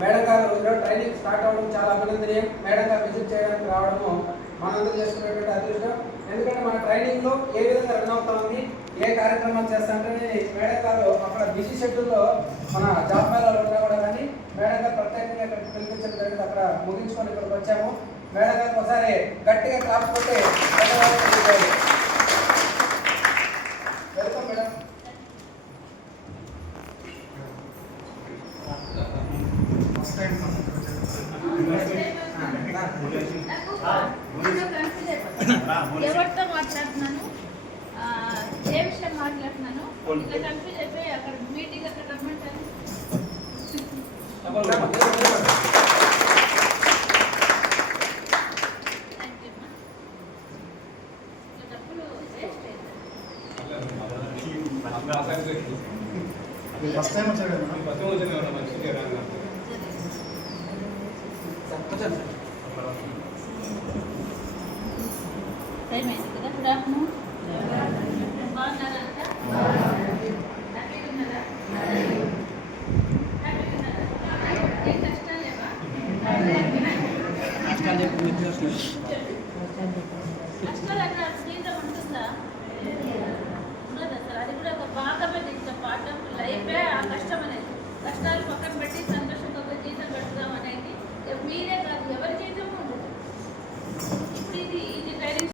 Madam గారు ఈరోజు training start అవ్వడం చాలా అభినందనీయం. మేడం గారు విజిట్ చేయడానికి రావడము మనందరూ చేసుకునేటువంటి అదృష్టం. ఎందుకంటే మన ట్రైనింగ్లో ఏ విధంగా రన్ అవుతా ఉంది, ఏ కార్యక్రమాలు చేస్తాంటే మేడం గారు అక్కడ బిజీ షెడ్యూల్లో మన జాబ్ మేళాలు ఉన్నా కూడా కానీ మేడం గారు ప్రత్యేకంగా ఇక్కడ పిలిపించడం జరిగింది. అక్కడ ముగించుకొని ఇక్కడికి వచ్చాము. మేడం గారికి ఒకసారి గట్టిగా క్లాప్స్ కొట్టి వెల్కమ్ మేడం. ఎవరితో మాట్లాడుతున్నాను, ఏ విషయం మాట్లాడుతున్నాను ఇట్లా కన్ఫ్యూజ్ అయిపోయి అక్కడ మీటింగ్ అక్కడ రమ్మంటాను. డబ్బులు వేస్ట్ టైం అయింది కదా. Good afternoon. బాగున్నారా అంతా? హ్యాపీగా ఉన్నారా? హ్యాపీగా ఉన్నారా? ఏం కష్టాలు లేవా?